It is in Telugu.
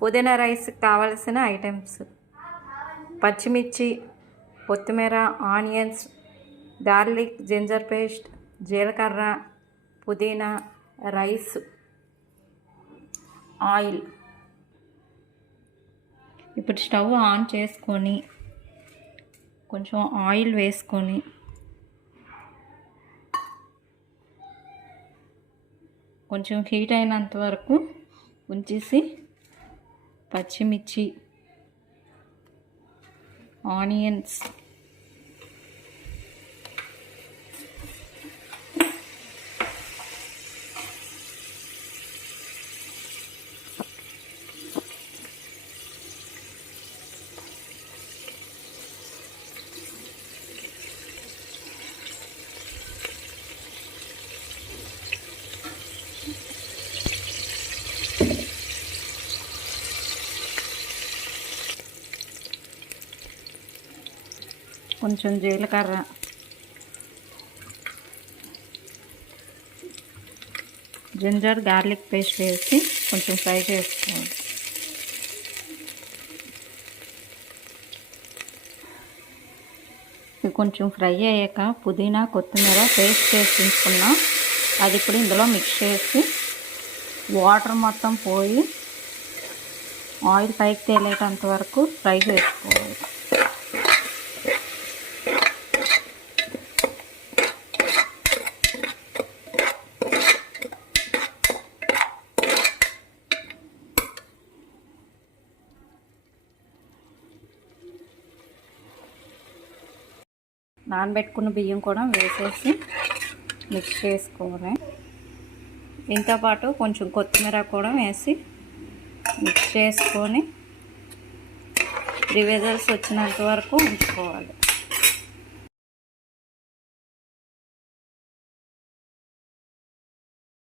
పుదీనా రైస్ కావాల్సిన ఐటమ్స్: పచ్చిమిర్చి, కొత్తిమీర, ఆనియన్స్, గార్లిక్, జింజర్ పేస్ట్, జీలకర్ర, పుదీనా, రైస్, ఆయిల్. ఇప్పుడు స్టవ్ ఆన్ చేసుకొని కొంచెం ఆయిల్ వేసుకొని కొంచెం హీట్ అయినంత వరకు ఉంచేసి పచ్చిమిర్చి, ఆనియన్స్, కొంచెం జీలకర్ర, జింజర్ గార్లిక్ పేస్ట్ వేసి కొంచెం ఫ్రై చేసుకోవాలి. ఇది కొంచెం ఫ్రై అయ్యాక పుదీనా, కొత్తిమీర పేస్ట్ చేసి ఉంచుకున్నాం. అది ఇప్పుడు ఇందులో మిక్స్ చేసి వాటర్ మొత్తం పోయి ఆయిల్ పైకి తేలేటంత వరకు ఫ్రై చేసుకోవాలి. నానబెట్టుకున్న బియ్యం కూడా వేసేసి మిక్స్ చేసుకోవాలి. దీంతోపాటు కొంచెం కొత్తిమీర కూడా వేసి మిక్స్ చేసుకొని 3 విజిల్స్ వచ్చినంత వరకు ఉంచుకోవాలి.